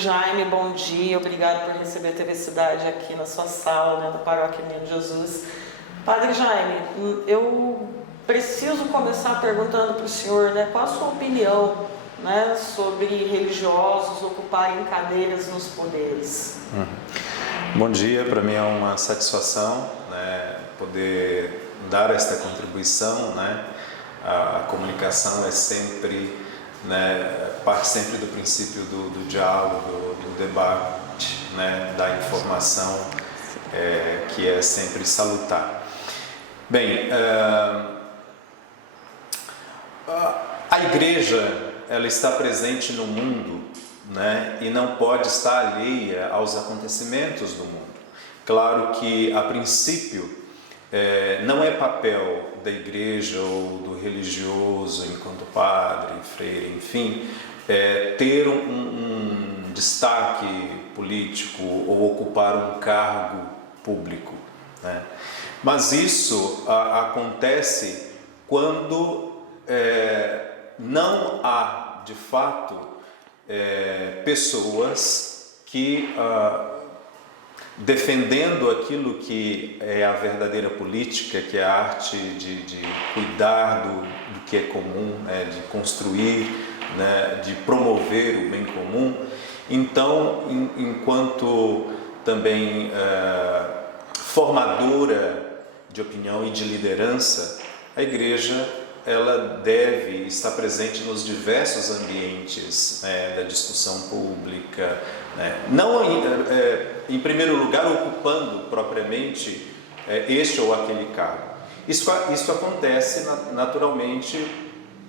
Jaime, bom dia, obrigado por receber a TV Cidade aqui na sua sala, né, da Paróquia Menino Jesus. Padre Jaime, eu preciso começar perguntando para o senhor, né, qual a sua opinião, né, sobre religiosos ocuparem cadeiras nos poderes? Bom dia, para mim é uma satisfação, né, poder dar esta contribuição, né? A comunicação é sempre, né, parte sempre do princípio do diálogo, do debate, né, da informação, que é sempre salutar. Bem, a igreja, ela está presente no mundo, né, e não pode estar alheia aos acontecimentos do mundo. Claro que, a princípio, não é papel da igreja ou do religioso, enquanto padre, freire, enfim, ter um destaque político ou ocupar um cargo público, né? Mas isso acontece quando não há, de fato, pessoas que, defendendo aquilo que é a verdadeira política, que é a arte de cuidar do que é comum, de construir, né, de promover o bem comum. Então, enquanto também formadora de opinião e de liderança, a igreja, ela deve estar presente nos diversos ambientes, né, da discussão pública, né? Não em primeiro lugar ocupando propriamente este ou aquele cargo. Isso acontece naturalmente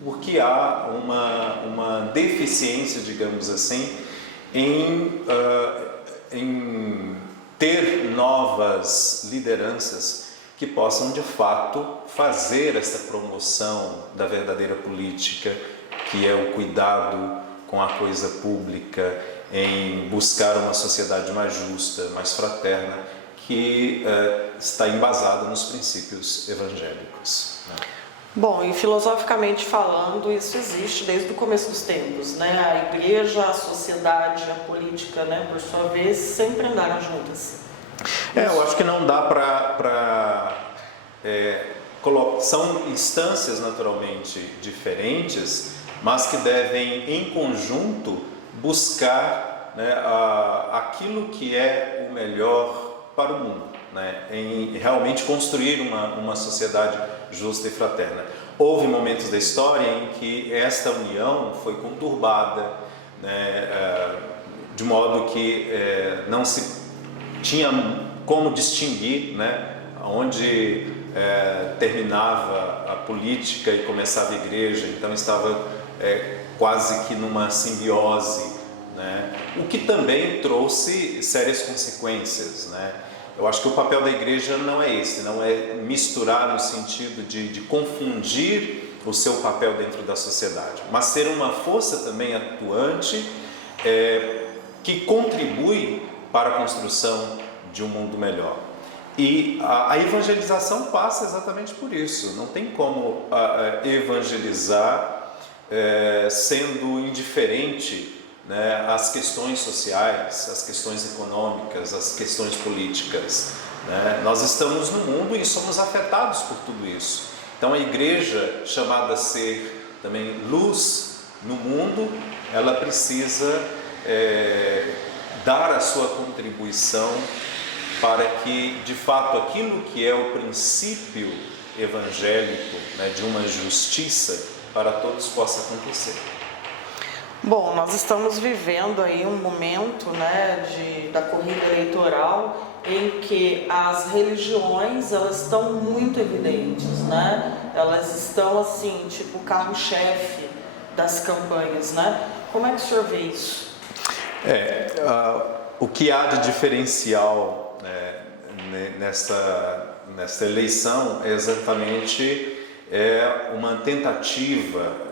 porque há uma deficiência, digamos assim, em ter novas lideranças que possam de fato fazer essa promoção da verdadeira política, que é o cuidado com a coisa pública, em buscar uma sociedade mais justa, mais fraterna, que está embasada nos princípios evangélicos, né? Bom, e filosoficamente falando, isso existe desde o começo dos tempos, né? A igreja, a sociedade, a política, né, por sua vez, sempre andaram juntas. Eu acho que não dá para são instâncias naturalmente diferentes, mas que devem em conjunto buscar, né, aquilo que é o melhor para o mundo, né, em realmente construir uma sociedade justa e fraterna. Houve momentos da história em que esta união foi conturbada, né, de modo que não se tinha como distinguir, né, onde terminava a política e começava a igreja. Então estava quase que numa simbiose, né, o que também trouxe sérias consequências, né. Eu acho que o papel da igreja não é esse, não é misturar no sentido de confundir o seu papel dentro da sociedade, mas ser uma força também atuante, que contribui para a construção de um mundo melhor. E a evangelização passa exatamente por isso. Não tem como evangelizar sendo indiferente, né, às questões sociais, às questões econômicas, às questões políticas, né? Nós estamos no mundo e somos afetados por tudo isso. Então a igreja, chamada a ser também luz no mundo, ela precisa dar a sua contribuição para que, de fato, aquilo que é o princípio evangélico, né, de uma justiça para todos possa acontecer. Bom, nós estamos vivendo aí um momento, né, da corrida eleitoral em que as religiões, elas estão muito evidentes, né? Elas estão assim, tipo o carro-chefe das campanhas, né? Como é que o senhor vê isso? O que há de diferencial, né, nesta eleição é exatamente uma tentativa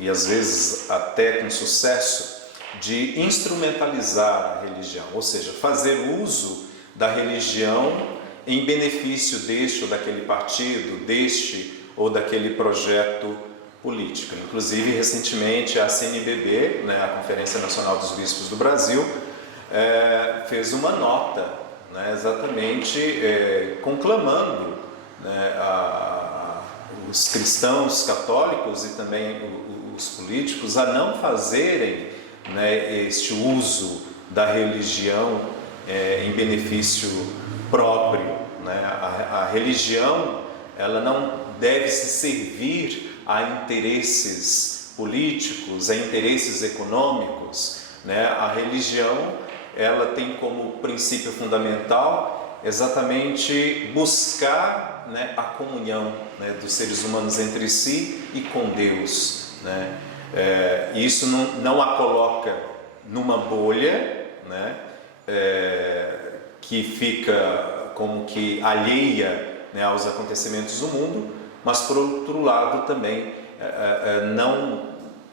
e às vezes até com sucesso de instrumentalizar a religião, ou seja, fazer uso da religião em benefício deste ou daquele partido, deste ou daquele projeto política. Inclusive, recentemente, a CNBB, né, a Conferência Nacional dos Bispos do Brasil, fez uma nota, né, exatamente conclamando, né, os cristãos católicos e também os políticos a não fazerem, né, este uso da religião em benefício próprio, né? A religião, ela não deve se servir a interesses políticos, a interesses econômicos, né? A religião, ela tem como princípio fundamental exatamente buscar, né, a comunhão, né, dos seres humanos entre si e com Deus, né? Isso não a coloca numa bolha, né, que fica como que alheia, né, aos acontecimentos do mundo, mas por outro lado também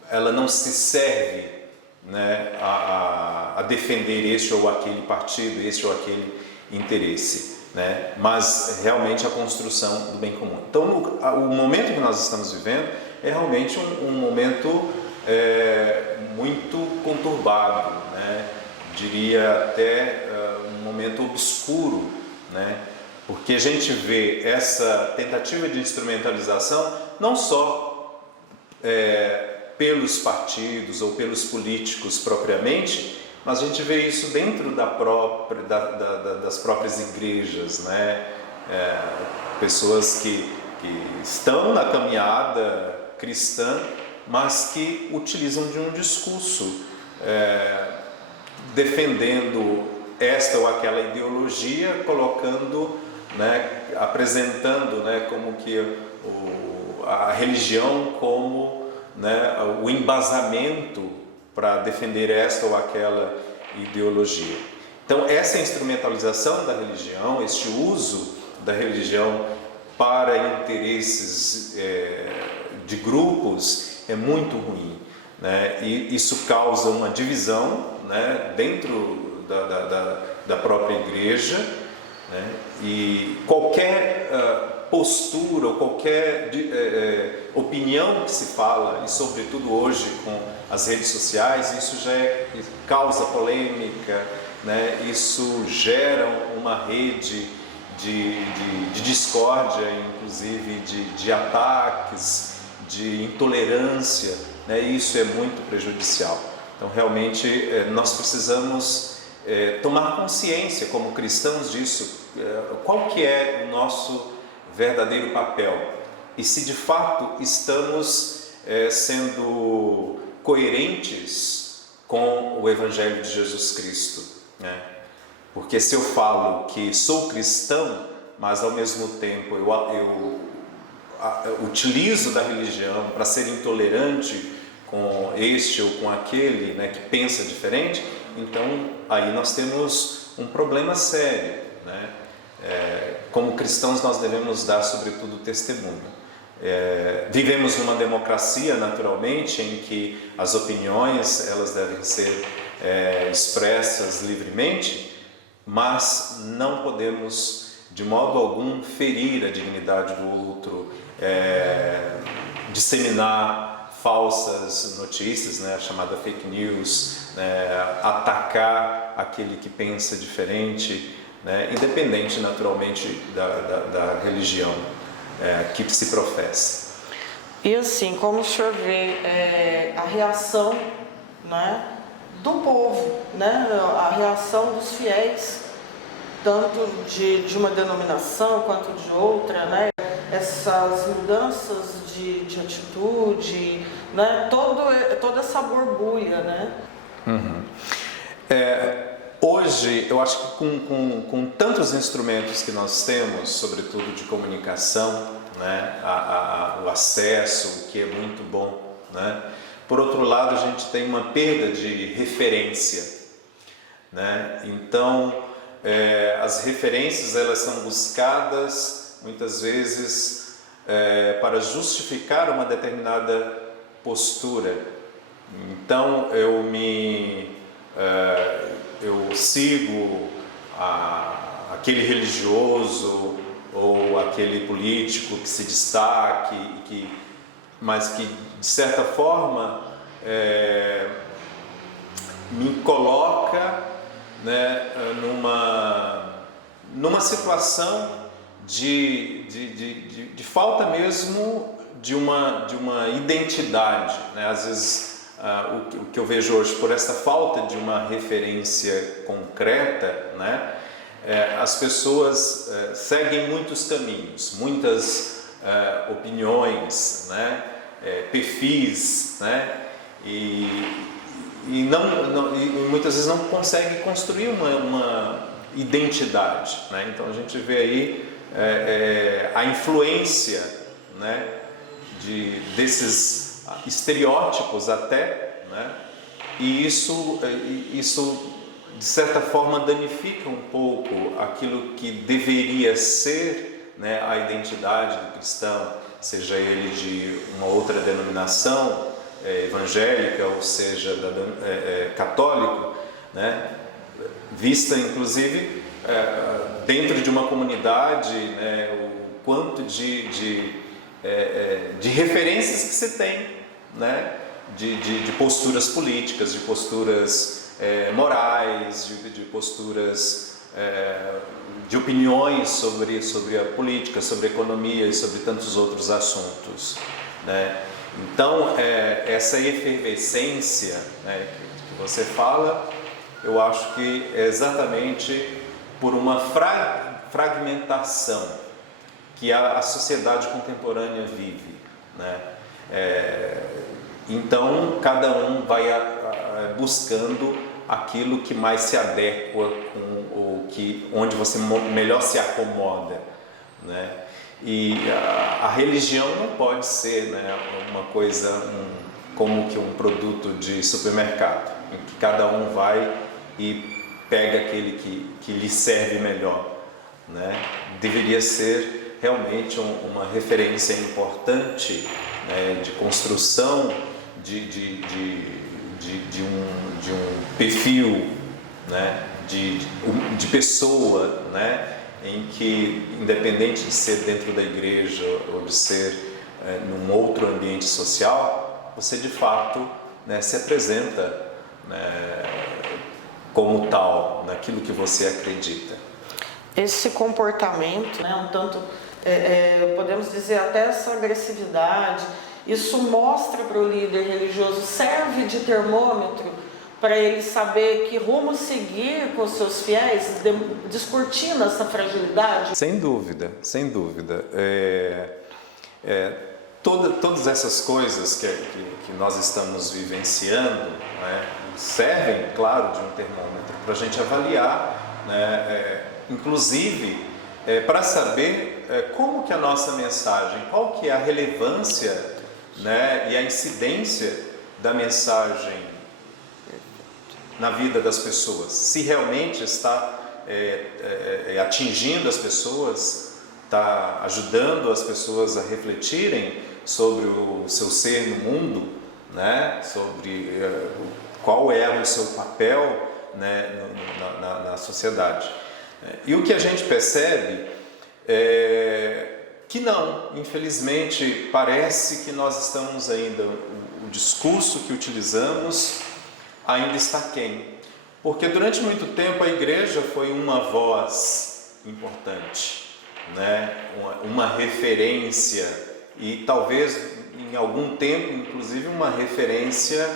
ela não se serve, né, a defender este ou aquele partido, este ou aquele interesse, né, mas realmente a construção do bem comum. Então, o momento que nós estamos vivendo é realmente um momento muito conturbado, né, diria até um momento obscuro, né, porque a gente vê essa tentativa de instrumentalização não só pelos partidos ou pelos políticos propriamente, mas a gente vê isso dentro das próprias igrejas, né? Pessoas que estão na caminhada cristã, mas que utilizam de um discurso defendendo esta ou aquela ideologia, colocando, né, apresentando, né, como que a religião como, né, o embasamento para defender esta ou aquela ideologia. Então, essa instrumentalização da religião, este uso da religião para interesses de grupos é muito ruim, né? E isso causa uma divisão, né, dentro da própria igreja, né? E qualquer postura ou qualquer opinião que se fala, e sobretudo hoje com as redes sociais, isso já causa polêmica, né? Isso gera uma rede de discórdia, inclusive de ataques, de intolerância, né? Isso é muito prejudicial. Então, realmente, nós precisamos tomar consciência como cristãos disso, qual que é o nosso verdadeiro papel e se de fato estamos sendo coerentes com o Evangelho de Jesus Cristo, né? Porque se eu falo que sou cristão, mas ao mesmo tempo eu utilizo da religião para ser intolerante com este ou com aquele, né, que pensa diferente, então aí nós temos um problema sério, né? Como cristãos nós devemos dar sobretudo testemunho. Vivemos numa democracia, naturalmente, em que as opiniões elas devem ser expressas livremente, mas não podemos de modo algum ferir a dignidade do outro, disseminar falsas notícias, né, chamada fake news, atacar aquele que pensa diferente, né, independente naturalmente da religião que se professa. E assim, como o senhor vê a reação, né, do povo, né, a reação dos fiéis, tanto de uma denominação quanto de outra, né, essas mudanças de atitude, né, toda essa borbulha, né? Uhum. Hoje, eu acho que com tantos instrumentos que nós temos, sobretudo de comunicação, né, o acesso, que é muito bom, né? Por outro lado, a gente tem uma perda de referência, né? Então, as referências elas são buscadas muitas vezes para justificar uma determinada postura. Então, eu sigo aquele religioso ou aquele político que se destaque, mas que de certa forma me coloca, né, numa situação de falta mesmo de uma identidade, né? Às vezes o que eu vejo hoje, por essa falta de uma referência concreta, né, as pessoas seguem muitos caminhos, muitas opiniões, né, perfis, né, e muitas vezes não consegue construir uma identidade, né? Então a gente vê aí a influência, né, desses estereótipos até, né? E isso de certa forma danifica um pouco aquilo que deveria ser, né, a identidade do cristão, seja ele de uma outra denominação evangélica ou seja católico, né? Vista inclusive dentro de uma comunidade, né, o quanto de referências que se tem, né, de posturas políticas, de posturas morais, de posturas de opiniões sobre a política, sobre a economia e sobre tantos outros assuntos, né? Então essa efervescência, né, que você fala, eu acho que é exatamente por uma fragmentação que a sociedade contemporânea vive, né? Então cada um vai buscando aquilo que mais se adequa com onde você melhor se acomoda, né? E a religião não pode ser, né, uma coisa como que um produto de supermercado, em que cada um vai e pega aquele que lhe serve melhor, né? Deveria ser realmente uma referência importante, né, de construção de um perfil, né, de pessoa, né, em que, independente de ser dentro da igreja ou de ser num outro ambiente social, você de fato, né, se apresenta, né, como tal, naquilo que você acredita. Esse comportamento, né, um tanto, podemos dizer até essa agressividade, isso mostra para o líder religioso, serve de termômetro para ele saber que rumo seguir com os seus fiéis, descortina essa fragilidade? Sem dúvida, sem dúvida. Todas essas coisas que nós estamos vivenciando, né, servem, claro, de um termômetro para a gente avaliar, né, inclusive para saber como que a nossa mensagem, qual que é a relevância, né, e a incidência da mensagem na vida das pessoas, se realmente está atingindo as pessoas, está ajudando as pessoas a refletirem sobre o seu ser no mundo, né, sobre qual é o seu papel, né, na sociedade. E o que a gente percebe é que não, infelizmente, parece que nós estamos ainda, o discurso que utilizamos ainda está aquém, porque durante muito tempo a igreja foi uma voz importante, né, uma referência e talvez em algum tempo, inclusive, uma referência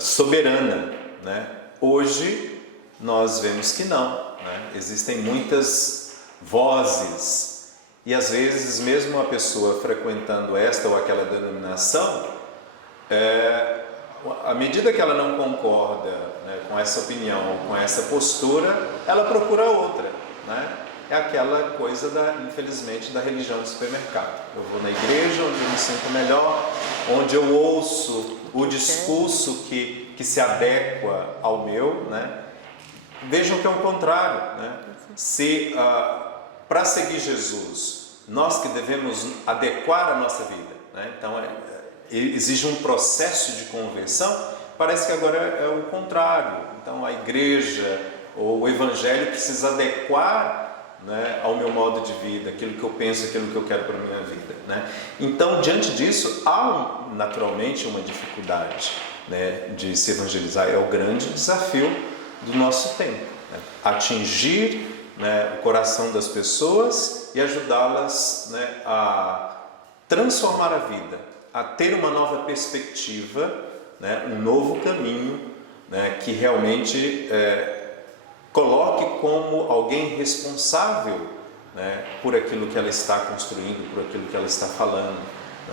soberana, né? Hoje nós vemos que não, né? Existem muitas vozes e às vezes mesmo a pessoa frequentando esta ou aquela denominação, à medida que ela não concorda, né, com essa opinião ou com essa postura, ela procura outra, né? É aquela coisa, infelizmente, da religião de supermercado. Eu vou na igreja onde eu me sinto melhor, onde eu ouço o discurso que se adequa ao meu, né? Vejam que é o contrário, né? Se para seguir Jesus, nós que devemos adequar a nossa vida, né? Então exige um processo de conversão, parece que agora é o contrário. Então a igreja ou o evangelho precisa adequar né, ao meu modo de vida, aquilo que eu penso, aquilo que eu quero para a minha vida, né? Então, diante disso, há naturalmente uma dificuldade, né, de se evangelizar. É o grande desafio do nosso tempo, né? Atingir, né, o coração das pessoas e ajudá-las, né, a transformar a vida, a ter uma nova perspectiva, né, um novo caminho, né, que realmente coloque como alguém responsável, né, por aquilo que ela está construindo, por aquilo que ela está falando,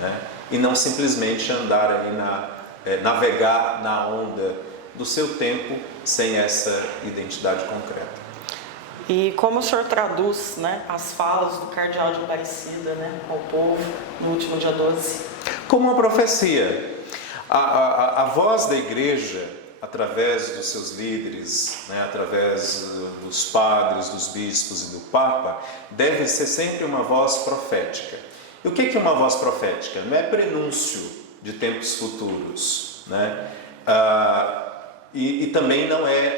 né, e não simplesmente andar aí navegar na onda do seu tempo sem essa identidade concreta. E como o senhor traduz, né, as falas do cardeal de Aparecida, né, ao povo no último dia 12? Como uma profecia. A voz da igreja, através dos seus líderes, né, através dos padres, dos bispos e do Papa, deve ser sempre uma voz profética. E o que é uma voz profética? Não é prenúncio de tempos futuros, né? E também não é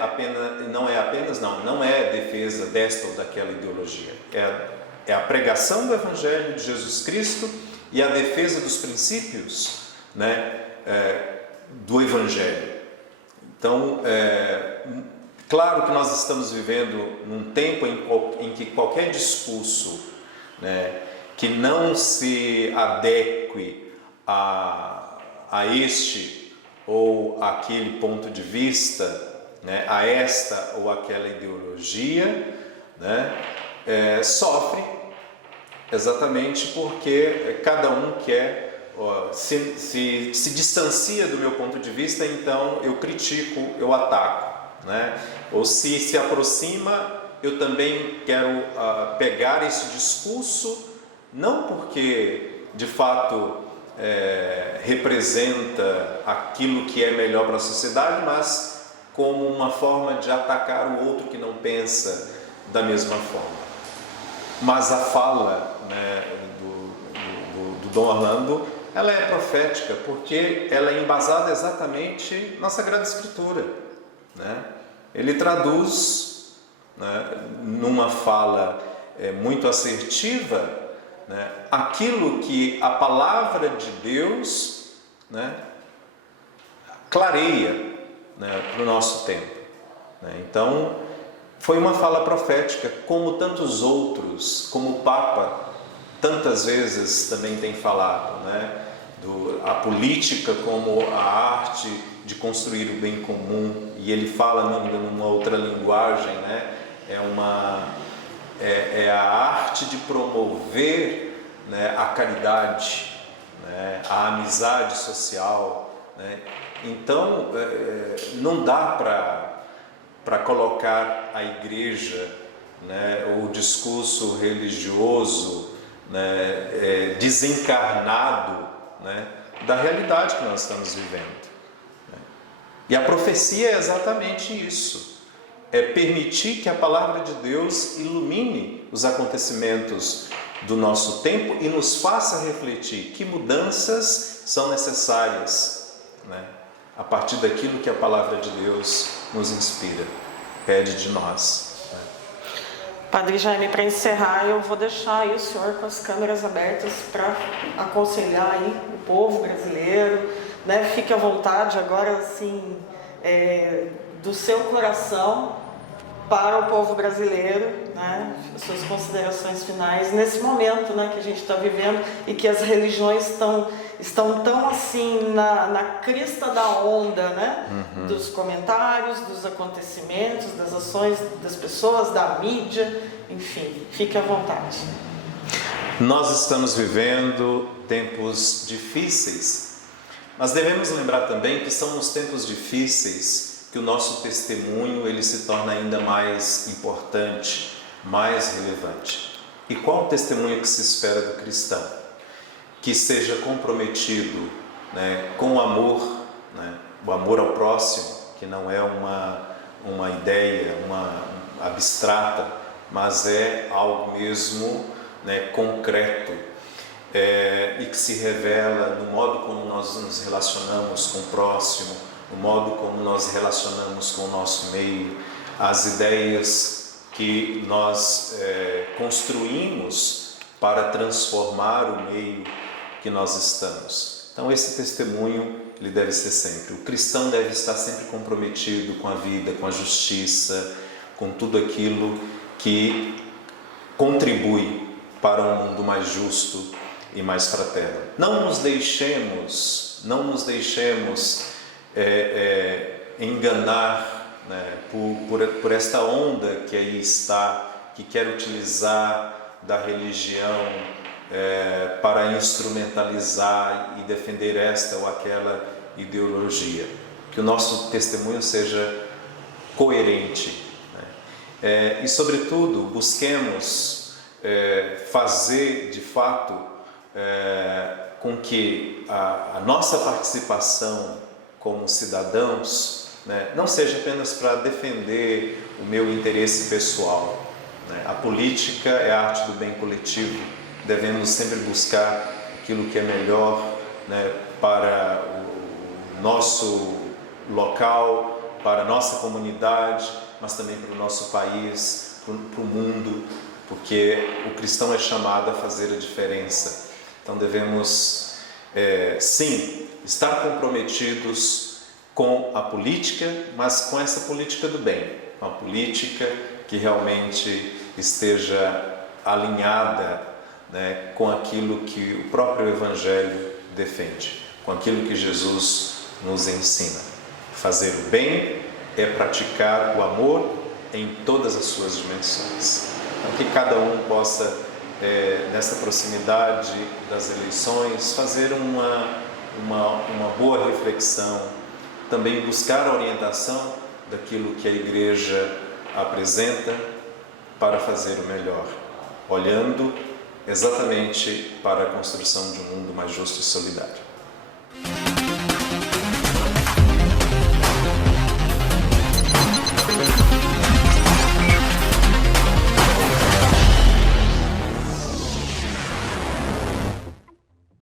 defesa desta ou daquela ideologia. É a pregação do Evangelho de Jesus Cristo e a defesa dos princípios, né, do Evangelho. Então, claro que nós estamos vivendo num tempo em que qualquer discurso, né, que não se adeque a este ou aquele ponto de vista, né, a esta ou aquela ideologia, né, sofre exatamente porque cada um quer, se distancia do meu ponto de vista, então eu critico, eu ataco, né? Ou se aproxima, eu também quero pegar esse discurso, não porque de fato representa aquilo que é melhor para a sociedade, mas como uma forma de atacar o outro que não pensa da mesma forma. Mas a fala, né, do Dom Orlando, ela é profética porque ela é embasada exatamente na Sagrada Escritura, né? Ele traduz, né, numa fala muito assertiva, né, aquilo que a palavra de Deus, né, clareia, né, para o nosso tempo, né? Então, foi uma fala profética, como tantos outros, como o Papa tantas vezes também tem falado, né? A política como a arte de construir o bem comum, e ele fala numa outra linguagem, né? É a arte de promover, né, a caridade, né, a amizade social, né? Então, não dá para colocar a igreja, né, o discurso religioso, né, desencarnado, né, da realidade que nós estamos vivendo, né? E a profecia é exatamente isso, é permitir que a palavra de Deus ilumine os acontecimentos do nosso tempo e nos faça refletir que mudanças são necessárias, né, a partir daquilo que a palavra de Deus nos inspira, pede de nós. Padre Jaime, para encerrar, eu vou deixar aí o senhor com as câmeras abertas para aconselhar aí o povo brasileiro, né? Fique à vontade agora, assim, do seu coração para o povo brasileiro, né? Suas considerações finais nesse momento, né, que a gente está vivendo e que as religiões estão tão assim na crista da onda, né? Uhum. Dos comentários, dos acontecimentos, das ações das pessoas, da mídia, enfim, fique à vontade. Nós estamos vivendo tempos difíceis, mas devemos lembrar também que são nos tempos difíceis que o nosso testemunho ele se torna ainda mais importante, mais relevante. E qual o testemunho que se espera do cristão? Que seja comprometido, né, com o amor, né, o amor ao próximo, que não é uma ideia, abstrata, mas é algo mesmo, né, concreto, e que se revela no modo como nós nos relacionamos com o próximo, no modo como nós relacionamos com o nosso meio, as ideias que nós construímos para transformar o meio que nós estamos. Então esse testemunho ele deve ser sempre. O cristão deve estar sempre comprometido com a vida, com a justiça, com tudo aquilo que contribui para um mundo mais justo e mais fraterno. Não nos deixemos enganar, né, por esta onda que aí está, que quer utilizar da religião para instrumentalizar e defender esta ou aquela ideologia. Que o nosso testemunho seja coerente, né? E sobretudo busquemos fazer de fato com que a nossa participação como cidadãos, né, não seja apenas para defender o meu interesse pessoal, né? A política é a arte do bem coletivo. Devemos sempre buscar aquilo que é melhor, né, para o nosso local, para a nossa comunidade, mas também para o nosso país, para o mundo, porque o cristão é chamado a fazer a diferença. Então devemos, sim, estar comprometidos com a política, mas com essa política do bem, uma política que realmente esteja alinhada, né, com aquilo que o próprio Evangelho defende, com aquilo que Jesus nos ensina. Fazer o bem é praticar o amor em todas as suas dimensões. Então, que cada um possa, nessa proximidade das eleições, fazer uma boa reflexão, também buscar a orientação daquilo que a Igreja apresenta para fazer o melhor, olhando exatamente para a construção de um mundo mais justo e solidário.